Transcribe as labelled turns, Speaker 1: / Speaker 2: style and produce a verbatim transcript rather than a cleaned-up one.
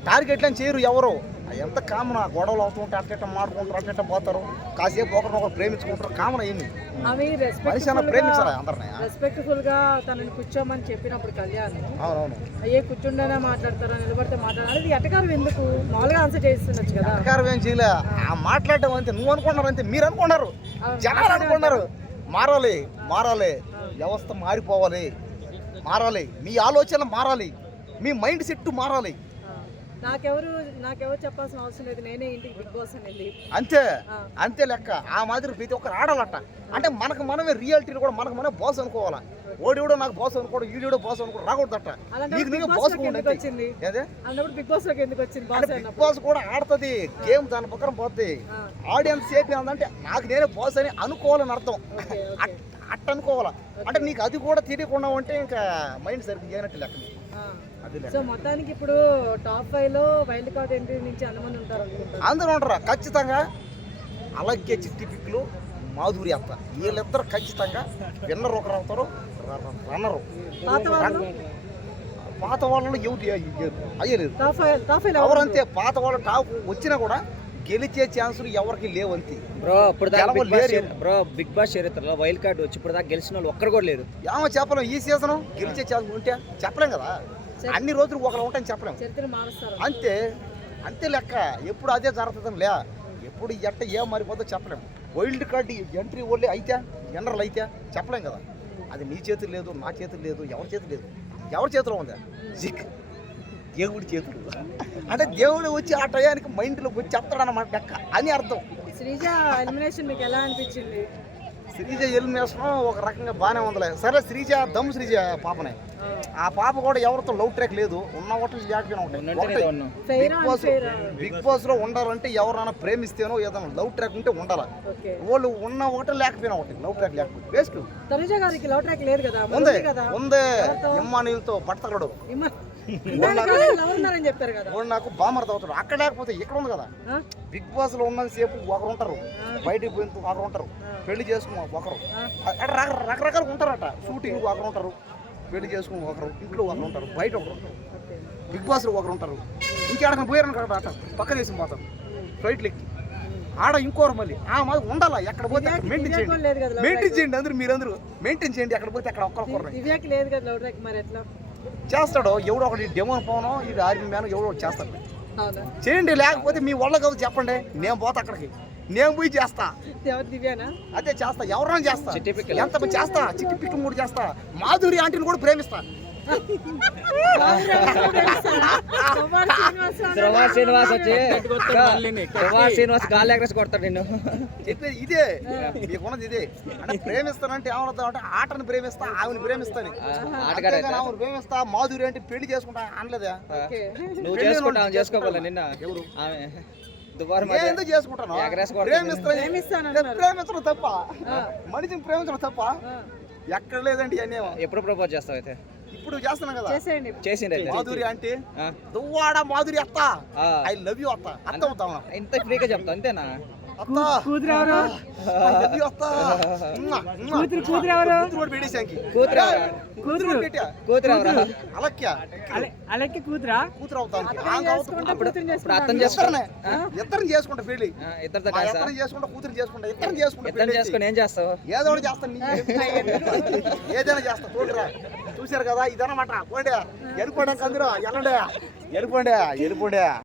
Speaker 1: టార్గెట్లు అని చేయరు ఎవరు. ఎంత కామన్ గొడవలు అవుతుంటే అట్ట మాడుకుంటారు, అట్ట పోతారు, కాసేపు ఒకరినొకరు ప్రేమించుకుంటారు, కామన్ అయింది. మనిషి అన్న ప్రేమించాలి అందరినీ.
Speaker 2: రెస్పెక్ట్ఫుల్ గా తనని కూర్చోమని చెప్పినప్పుడు కళ్యాణ్
Speaker 1: అవునవును
Speaker 2: అయ్యే కూర్చుండేనా మాట్లాడతారా, నిలబడితే మాట్లాడాలి, ఇది ఎటకారం ఎందుకు? మామూలుగా ఆన్సర్ చేస్తుండొచ్చు కదా.
Speaker 1: ఎటకారం ఏం చేయలే, ఆ మాట్లాడటం అంతే. నువ్వు అనుకున్నారు అంతే, మీరు అనుకున్నారు, జనాలు అనుకున్నారు. మారాలి మారాలి వ్యవస్థ మారిపోవాలి, మారాలి, మీ ఆలోచన మారాలి, మీ మైండ్ సెట్ మారాలి.
Speaker 2: నాకెవరు నాకెవరు చెప్పాల్సిన అవసరం లేదు, నేనే ఇంటికి బిగ్ బాస్ అనేది
Speaker 1: అంతే అంతే లెక్క. ఆ మాదిరి ప్రతి ఒక్కరు ఆడాలట. అంటే మనకు మనమే రియాలిటీని కూడా మనకు మనమే బాస్ అనుకోవాలా. ఓడివిడో నాకు బాస్ అనుకోవడం, ఈడివిడో బాస్ అనుకోవడం రాకూడదట. నీకు నీకు బాస్
Speaker 2: వచ్చింది అన్నప్పుడు బిగ్ బాస్ లోకి ఎందుకు వచ్చింది?
Speaker 1: బిగ్ బాస్ కూడా ఆడుతుంది గేమ్, దాని ప్రకారం పోతుంది. ఆడియన్స్ సేపు ఏంటంటే నాకు నేనే బాస్ అని అనుకోవాలని అర్థం. అట్ట అనుకోవాలా. అంటే నీకు అది కూడా తెలియకుండా ఉంటే ఇంకా మైండ్ సరిగ్గా చేయనట్టు లెక్క.
Speaker 2: సో మొత్తానికి ఇప్పుడు టాప్ ఫైవ్ లో వైల్డ్ కార్డ్ ఎంట్రీ నుంచి అంతమంది ఉంటారు అనుకుంటారు.
Speaker 1: అందరూ ఉంటారా ఖచ్చితంగా. అలాగే చిట్టి పిక్కులు, మాధురి అత్త, వీళ్ళిద్దరు ఖచ్చితంగా విన్నర్ ఒకరు అవుతారు, రన్నరు. పాత వాళ్ళలో ఎవరు అయ్యలేదు ఎవరంతే. పాత వాళ్ళు టాప్ వచ్చినా కూడా గెలిచే ఛాన్సులు ఎవరికి లేవు అంతే
Speaker 3: బ్రో. ఇప్పుడు బ్రో బిగ్ బాస్ చరిత్రలో వైల్డ్ కార్డ్ వచ్చి ఇప్పుడు దాకా గెలిచిన వాళ్ళు ఒక్కరు కూడా లేరు.
Speaker 1: ఏమో చెప్పలేం. ఈ సీజన్ గెలిచే ఛాన్స్ ఉంటే చెప్పలేం కదా. అన్ని రోజులు ఒకరు ఉంటాయని చెప్పలేం. అంతే అంతే లెక్క. ఎప్పుడు అదే జరుగుతుందని లే, ఎప్పుడు ఎట్ట ఏం మారిపోతుందో చెప్పలేం. వైల్డ్ కార్డ్ ఎంట్రీ ఓన్లీ అయితే జనరల్ అయితే చెప్పలేం కదా. అది నీ చేతులు లేదు, నా చేతులు లేదు, ఎవరి చేతులు లేదు. ఎవరి చేతిలో ఉందా? జిక్ దేవుడి చేతులు. అంటే దేవుడు వచ్చి ఆ టయానికి మైండ్లోకి వచ్చి చెప్తాడన్నమాట లెక్క అని అర్థం.
Speaker 2: శ్రీజ ఎలిమినేషన్ మీకు ఎలా అనిపించింది?
Speaker 1: శ్రీజ ఎలిమినేషన్ ఒక రకంగా బాగానే ఉందిలే. సరే శ్రీజ దమ్ శ్రీజ పాపనే. ఆ పాప కూడా ఎవరితో లవ్ ట్రాక్ లేదు, ఉన్న ఒకటి లేకపోయినా ఉంటాయి. బిగ్ బాస్ బిగ్ బాస్ లో ఉండాలంటే ఎవరైనా ప్రేమిస్తేనో ఏదైనా లవ్ ట్రాక్ ఉంటే ఉండాలి. వాళ్ళు ఉన్న ఒకటి లేకపోయినా ఒకటి లవ్ ట్రాక్ లేకపోతే వేస్ట్.
Speaker 2: తనుజ గారికి లవ్ ట్రాక్ లేదు కదా?
Speaker 1: ఉంది ఉంది ఇమ్మానీలతో పట్టకడు నాకు బామర్ అవుతాడు. అక్కడ లేకపోతే ఇక్కడ ఉంది కదా. బిగ్ బాస్ లో ఉన్నంత సేపు ఒకరు ఉంటారు, బయటికి పోయిన ఒకరు ఉంటారు, పెళ్లి చేసుకుని ఒకరు, అక్కడ రకరకాలు ఉంటారట. షూటింగ్ ఒకరు ఉంటారు, పెళ్లి చేసుకుని ఒకరు, ఇంట్లో ఒకరు ఉంటారు, బయట ఒకరు ఉంటారు, బిగ్ బాస్ లో ఒకరు ఉంటారు. ఇంకెక్కడ పోయారని కదా అట పక్కన వేసి పోతారు ఫ్లైట్లు ఎక్కి ఆడ ఇంకోరు మళ్ళీ ఆ మాది ఉండాలా. ఎక్కడ పోతే అక్కడ మెయింటైన్ చేయండి, మెయింటైన్ చేయండి అందరూ, మీరందరూ మెయింటైన్ చేయండి. ఎక్కడ పోతే అక్కడ ఒక్కరు చేస్తాడు. ఎవడో ఒకటి డెమోన్ పోనో ఇది ఆర్మీ మ్యాన్ ఎవడో ఒకటి చేస్తాడు. చేయండి, లేకపోతే మీ వాళ్ళ కాదు చెప్పండి, నేను పోతా అక్కడికి, నేను పోయి చేస్తా. అదే చేస్తా, ఎవరైనా చేస్తా, ఎంత చేస్తా. చిట్టి పిక్కి మూడు చేస్తా. మాధురి ఆంటీని కూడా ప్రేమిస్తా.
Speaker 3: శ్రీనివాస్ వచ్చి శ్రీనివాస్ గాలి ఎగరేసి కొడతాడు నిన్ను.
Speaker 1: చెప్పేది ఇదే, మీకున్నది ఇదే. అంటే ప్రేమిస్తానంటే ఏమవుతా అంటే ఆటని ప్రేమిస్తా, ఆమెను ప్రేమిస్తాను. ఆమెను ప్రేమిస్తా. మాధురి అంటే పెళ్లి చేసుకుంటా అనలేదా?
Speaker 3: నువ్వు చేసుకుంటా చేసుకోవాలి నిన్న ఎవరు
Speaker 1: ఎందుకు చేసుకుంటాను? ప్రేమిస్తాను ప్రేమించడం తప్ప, మనిషిని ప్రేమించడం తప్ప ఎక్కడ లేదండి. అన్నీ
Speaker 3: ఎప్పుడు ప్రపోజ్ చేస్తావు అయితే?
Speaker 1: ఇప్పుడు చేస్తున్నాం కదా.
Speaker 3: చేసిండే
Speaker 1: మాధురి అంటే దువ్వాడ మాధురి అత్త, ఐ లవ్ యూ అత్త. అత్త అవుతావా?
Speaker 3: ఇంత ఫ్రీగా చెప్తా అంతేనా?
Speaker 1: ఇద్దరు చేసుకుంటా పెళ్లి, ఇద్దరు చేసుకుంటా, కూతురు చేసుకుంటా, ఇద్దరు చేసుకుంటా చేసుకుని ఏం చేస్తావు? ఏదో ఒకటి చేస్తాను, ఏదైనా చేస్తా. చూడరా, చూసారు కదా ఇదన్నమాట. పోండి వెళ్ళిపోండి, అందరూ వెళ్ళండి, వెళ్ళిపోండి వెళ్ళిపోండి.